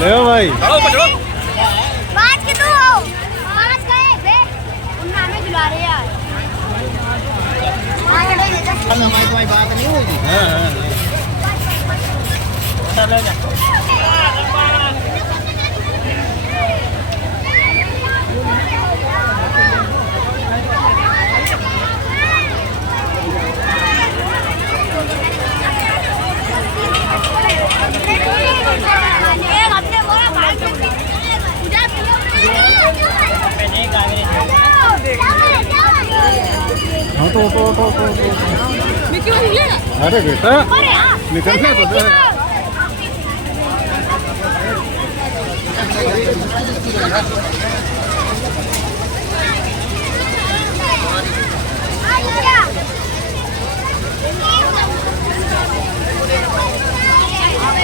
ले भाई पाँच के दो पाँच गए बे उन्हें हमें दिला रहे यार हमारी बात नहीं होगी। हाँ तो अरे बेटा निकलने तो दे।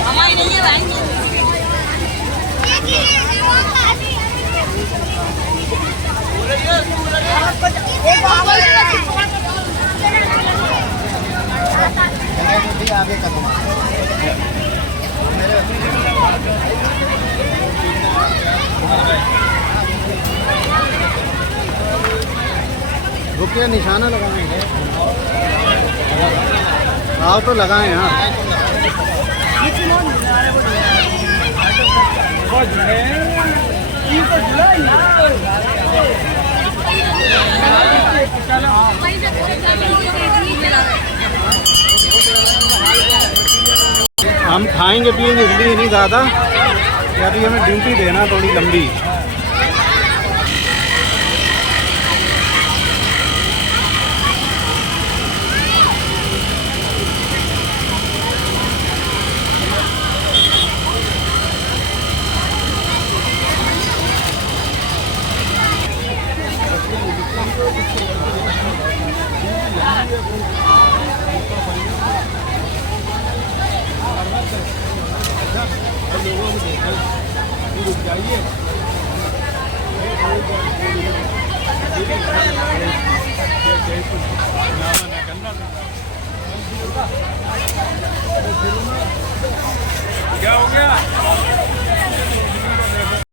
हमारी नहीं है भाई आगे का रुकिए निशाना लगाएंगे। आओ तो लगाए यहाँ। हम खाएंगे पिएंगे इसलिए नहीं ज़्यादा, अभी हमें ड्यूटी देना थोड़ी लंबी। जाइए